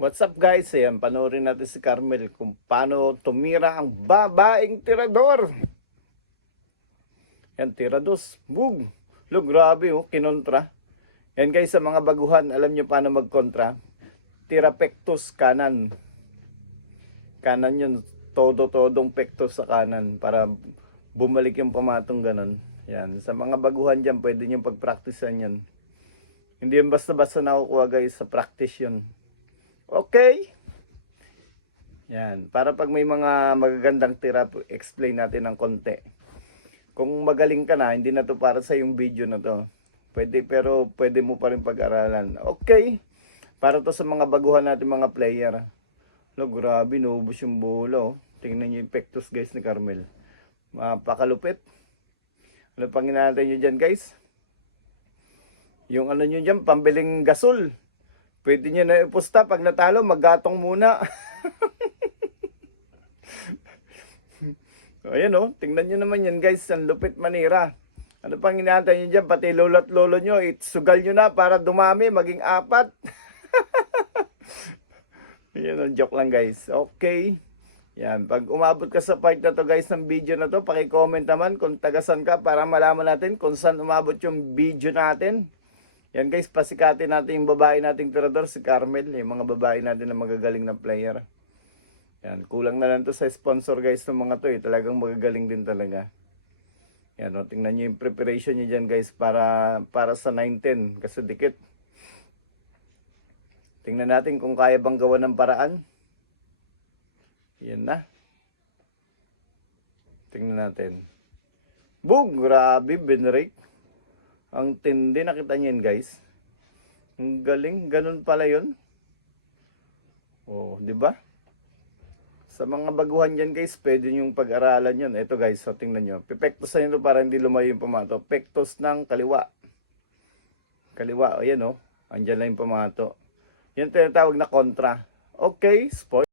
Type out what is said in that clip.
What's up guys? Ayan, panoorin natin si Carmel kung paano tumira ang babaeng tirador. Yan, tirados. Boom! Look, grabe oh, kinontra. Yan guys, sa mga baguhan, alam nyo paano magkontra. Tira pectus kanan. Kanan yun, todo-todong pectus sa kanan para bumalik yung pamatong ganun. Yan, sa mga baguhan dyan, pwede nyo pagpraktisan yan. Hindi yung basta-basta nakukuha guys, sa practice yun. Okay? Yan. Para pag may mga magagandang tira, explain natin ng konti. Kung magaling ka na, hindi na to para sa yung video na to. Pwede, pero pwede mo pa rin pag-aralan. Okay? Para to sa mga baguhan natin mga player. Lo, grabe, naubos yung bola. Oh. Tingnan nyo yung pectus guys ni Carmel. Mapakalupit. Ano pang hinahantay nyo dyan guys? Yung ano nyo dyan, pambiling gasol. Pwede nyo na ipusta. Pag natalo, maggatong muna. Ayan o. Tingnan nyo naman yan guys. Ang lupit manira. Ano pang inaantay nyo dyan? Pati lolo at lolo nyo. Itsugal nyo na para dumami. Maging 4. Yan o. Joke lang guys. Okay. Yan. Pag umabot ka sa part na to guys ng video na to, paki-comment naman kung tagasan ka para malaman natin kung saan umabot yung video natin. Yan guys, pasikatin natin yung babae nating tirador, si Carmel. Yung mga babae natin na magagaling na player. Yan, kulang na lang to sa sponsor guys ng mga to. Talagang magagaling din talaga. Yan, o, tingnan nyo yung preparation nyo dyan guys para sa 9-10. Kasi dikit. Tingnan natin kung kaya bang gawa ng paraan. Yan na. Tingnan natin. Boom! Grabe, binrake. Ang tindi, nakita niyo yun guys. Ang galing, ganun pala yun. Oh, di ba? Sa mga baguhan diyan guys, pwede yung pag-aralan yun. Ito guys, so tingnan niyo. Pipektosan nyo para hindi lumayo yung pamato. Pektos ng kaliwa. Kaliwa, ayan oh. Andiyan lang yung pamato. Yan tinatawag na kontra. Okay, spoil.